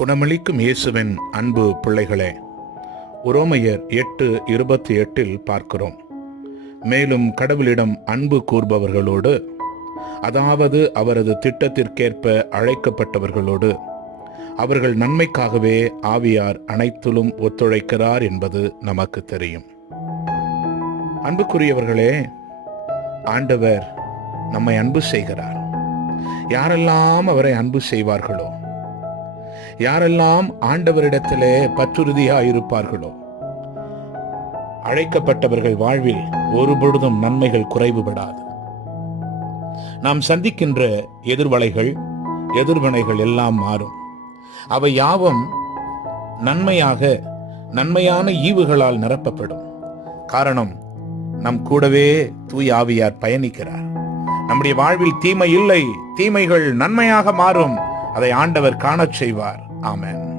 குணமளிக்கும் இயேசுவின் அன்பு பிள்ளைகளே உரோமையர் எட்டு இருபத்தி எட்டில் பார்க்கிறோம். மேலும் கடவுளிடம் அன்பு கூர்பவர்களோடு அதாவது அவரது திட்டத்திற்கேற்ப அழைக்கப்பட்டவர்களோடு அவர்கள் நன்மைக்காகவே ஆவியார் அனைத்திலும் ஒத்துழைக்கிறார் என்பது நமக்கு தெரியும். அன்புக்குரியவர்களே ஆண்டவர் நம்மை அன்பு செய்கிறார். யாரெல்லாம் அவரை அன்பு செய்வார்களோ யாரெல்லாம் ஆண்டவரிடத்திலே பற்றுறுதியாக இருப்பார்களோ அழைக்கப்பட்டவர்கள் வாழ்வில் ஒருபொழுதும் நன்மைகள் குறைவுபடாது. நாம் சந்திக்கின்ற எதிர்வலைகள் எதிர்வினைகள் எல்லாம் மாறும். அவை யாவும் நன்மையாக நன்மையான ஈவுகளால் நிரப்பப்படும். காரணம் நம் கூடவே தூய் ஆவியார் பயணிக்கிறார். நம்முடைய வாழ்வில் தீமை இல்லை தீமைகள் நன்மையாக மாறும். அதை ஆண்டவர் காணச் செய்வார். ஆமென்.